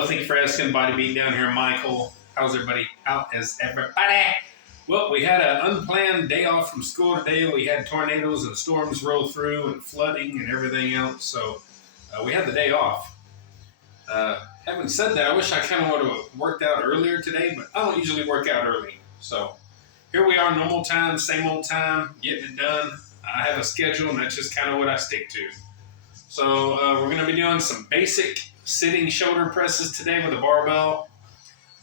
Hello, thank you for asking. Body Beat down here, Michael. How's everybody? How is everybody? Well, we had an unplanned day off from school today. We had tornadoes and storms roll through and flooding and everything else, so we had the day off. Having said that, I wish I kind of would have worked out earlier today, but I don't usually work out early. So here we are, normal time, same old time, getting it done. I have a schedule, and that's just kind of what I stick to. So we're going to be doing some basic sitting shoulder presses today with a barbell.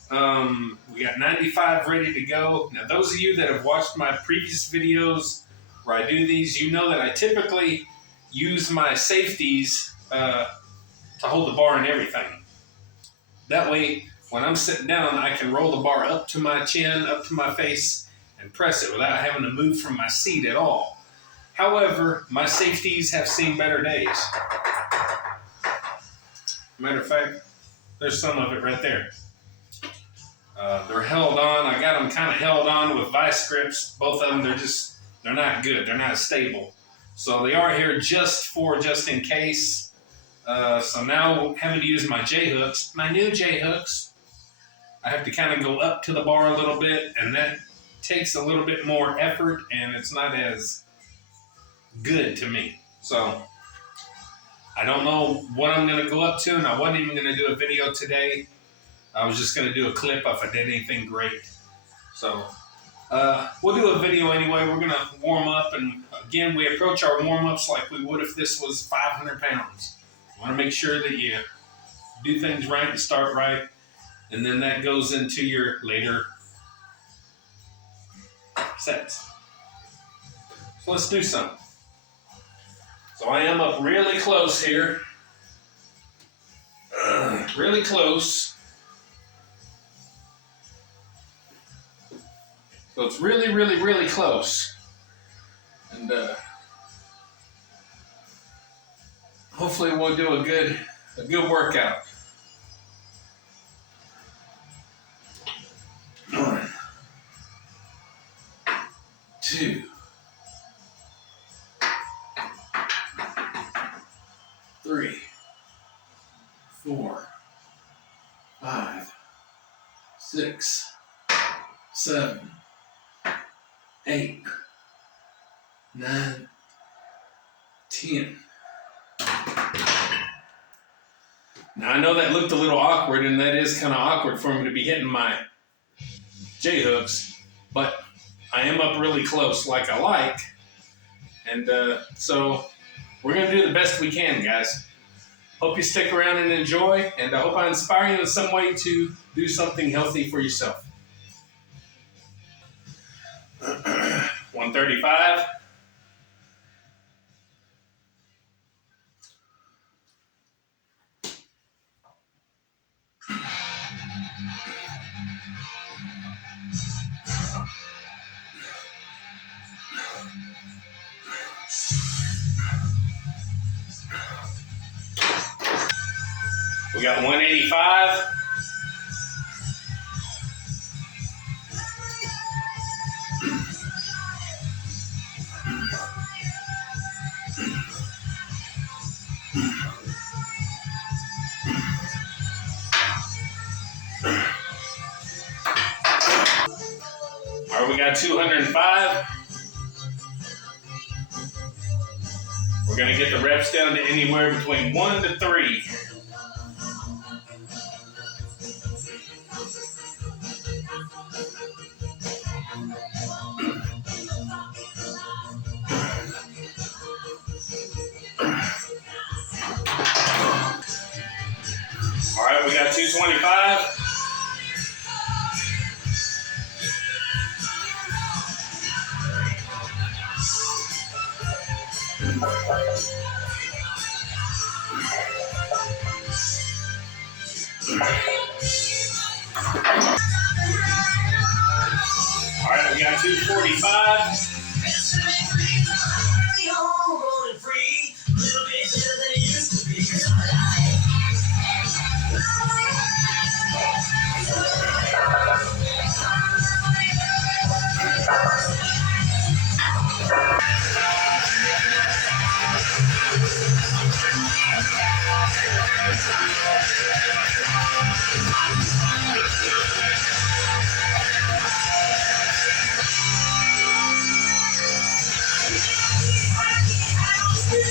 We got 95 ready to go. Now, those of you that have watched my previous videos where I do these, you know that I typically use my safeties to hold the bar and everything. That way, when I'm sitting down, I can roll the bar up to my chin, up to my face, and press it without having to move from my seat at all. However, my safeties have seen better days. Matter of fact, there's some of it right there. They're held on. I got them kind of held on with vice grips. Both of them, they're not good. They're not stable. So they are here just in case. So now having to use my J-hooks, my new J-hooks, I have to kind of go up to the bar a little bit, and that takes a little bit more effort, and it's not as good to me. So I don't know what I'm going to go up to, and I wasn't even going to do a video today. I was just going to do a clip if I did anything great. So we'll do a video anyway. We're going to warm up, and again, we approach our warm-ups like we would if this was 500 pounds. You want to make sure that you do things right and start right, and then that goes into your later sets. So let's do something. So I am up really close here. Really close. So it's really, really, really close. And hopefully we'll do a good workout. 1, 2, 3, 4, 5, 6, 7, 8, 9, 10. Now I know that looked a little awkward, and that is kind of awkward for me to be hitting my J-hooks, but I am up really close like I like, and so we're going to do the best we can, guys. Hope you stick around and enjoy, and I hope I inspire you in some way to do something healthy for yourself. 135. We got 185. All right, we got 205. We're going to get the reps down to anywhere between 1 to 3. All right, we got 225. All right, we got 245. Back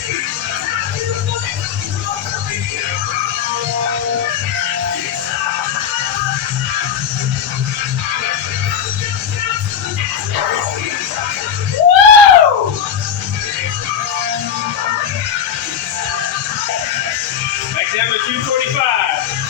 down to 245.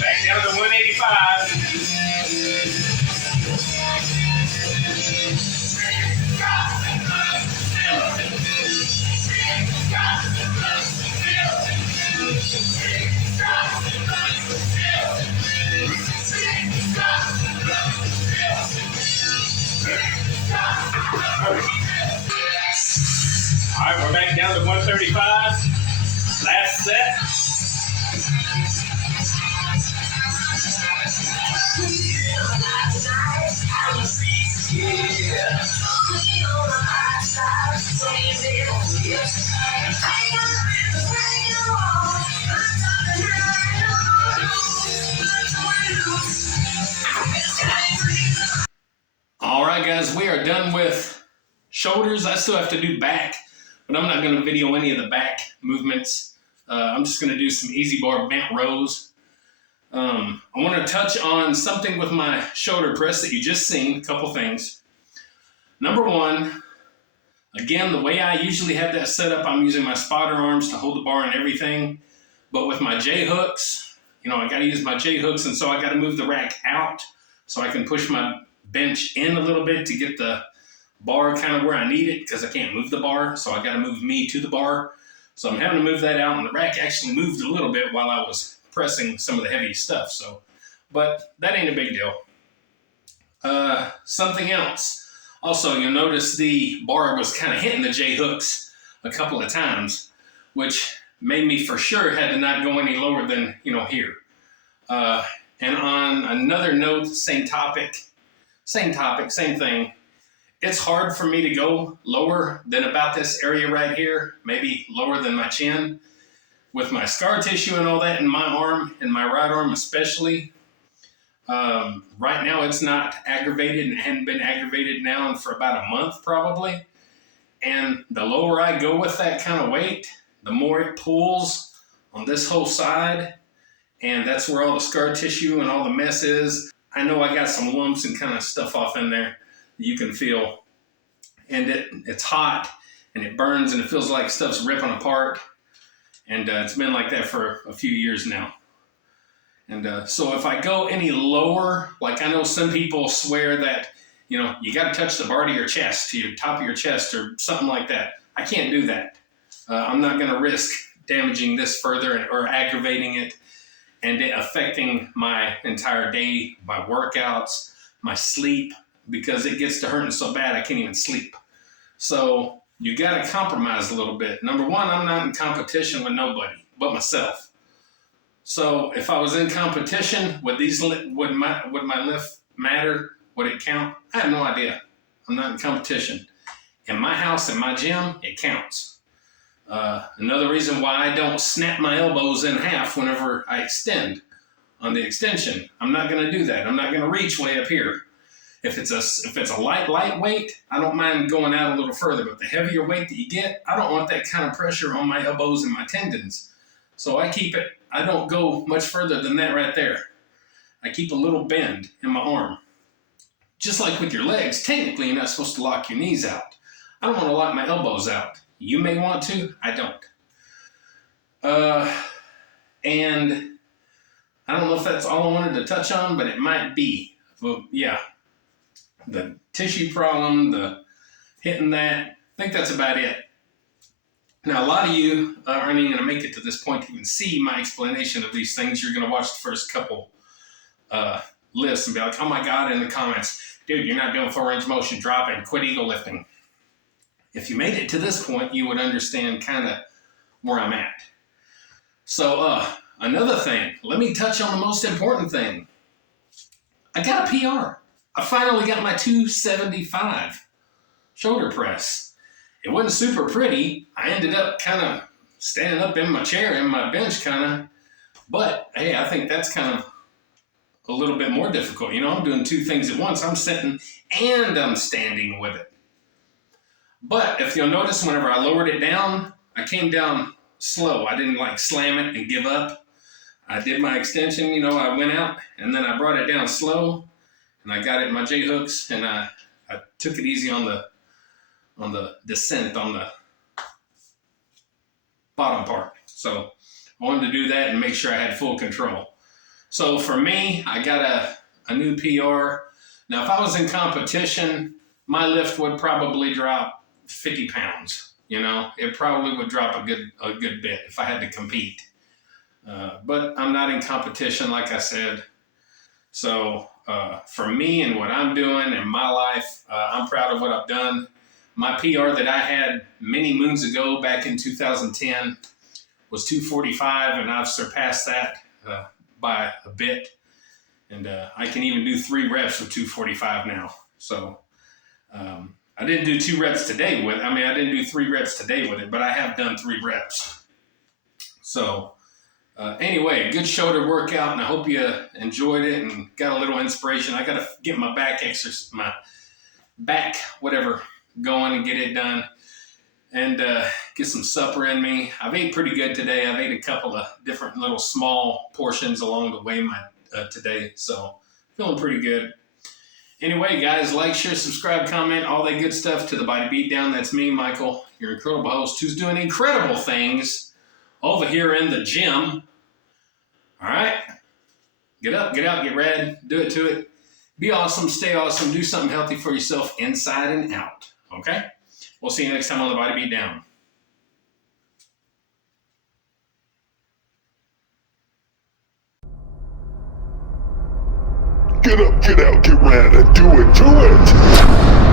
Back down to 185. All right, we're back down to 135. Last set. All right, guys, we are done with shoulders. I still have to do back, but I'm not going to video any of the back movements. I'm just going to do some easy bar bent rows. I want to touch on something with my shoulder press that you just seen, a couple things. Number one, again, the way I usually have that set up, I'm using my spotter arms to hold the bar and everything, but with my J-hooks, I got to use my J-hooks, and so I got to move the rack out so I can push my bench in a little bit to get the bar kind of where I need it, because I can't move the bar, so I got to move me to the bar. So I'm having to move that out, and the rack actually moved a little bit while I was pressing some of the heavy stuff. But that ain't a big deal. Something else. Also, you'll notice the bar was kind of hitting the J-hooks a couple of times, which made me for sure had to not go any lower than, here. And on another note, same topic, same thing. It's hard for me to go lower than about this area right here, maybe lower than my chin. With my scar tissue and all that in my arm, in my right arm especially, right now it's not aggravated, and it hadn't been aggravated now for about a month probably. And the lower I go with that kind of weight, the more it pulls on this whole side, and that's where all the scar tissue and all the mess is. I know I got some lumps and kind of stuff off in there that you can feel. And it's hot, and it burns, and it feels like stuff's ripping apart. And it's been like that for a few years now. And so if I go any lower, like I know some people swear that, you got to touch the bar to your chest, to your top of your chest or something like that. I can't do that. I'm not going to risk damaging this further or aggravating it and it affecting my entire day, my workouts, my sleep, because it gets to hurting so bad I can't even sleep. So you got to compromise a little bit. Number one, I'm not in competition with nobody but myself. So if I was in competition, would my lift matter? Would it count? I have no idea. I'm not in competition. In my house, in my gym, it counts. Another reason why I don't snap my elbows in half whenever I extend on the extension. I'm not going to do that. I'm not going to reach way up here. If it's a light weight, I don't mind going out a little further. But the heavier weight that you get, I don't want that kind of pressure on my elbows and my tendons. So I don't go much further than that right there. I keep a little bend in my arm. Just like with your legs, technically you're not supposed to lock your knees out. I don't want to lock my elbows out. You may want to, I don't. And I don't know if that's all I wanted to touch on, but it might be. Well, yeah. The tissue problem, the hitting that, I think that's about it. Now, a lot of you aren't even going to make it to this point to even see my explanation of these things. You're going to watch the first couple lifts and be like, oh my God, in the comments, dude, you're not doing full range motion, drop it, quit ego lifting. if you made it to this point, you would understand kind of where I'm at. So another thing, let me touch on the most important thing. I got a PR. I finally got my 275 shoulder press. It wasn't super pretty. I ended up kind of standing up in my chair, in my bench kind of. But hey, I think that's kind of a little bit more difficult. You know, I'm doing two things at once. I'm sitting and I'm standing with it. But if you'll notice, whenever I lowered it down, I came down slow. I didn't like slam it and give up. I did my extension, you know, I went out and then I brought it down slow and I got it in my J hooks and I took it easy on the descent on the bottom part. So I wanted to do that and make sure I had full control. So for me, I got a new PR. Now, if I was in competition, my lift would probably drop 50 pounds. You know, it probably would drop a good bit if I had to compete. But I'm not in competition, like I said. So for me and what I'm doing in my life, I'm proud of what I've done. My PR that I had many moons ago, back in 2010, was 245, and I've surpassed that by a bit. And I can even do 3 reps with 245 now. So I didn't do 2 reps today with it. I mean, I didn't do 3 reps today with it, but I have done 3 reps. So anyway, a good shoulder workout, and I hope you enjoyed it and got a little inspiration. I got to get my back exercise, my back, whatever, going and get it done and get some supper in me. I've ate pretty good today. I've ate a couple of different little small portions along the way today, so feeling pretty good. Anyway, guys, like, share, subscribe, comment, all that good stuff to the Body Beatdown. That's me, Michael, your incredible host, who's doing incredible things over here in the gym. All right? Get up, get out, get ready, do it to it. Be awesome, stay awesome, do something healthy for yourself inside and out. Okay? We'll see you next time on the Body Beatdown. Get up, get out, get ready, do it, do it!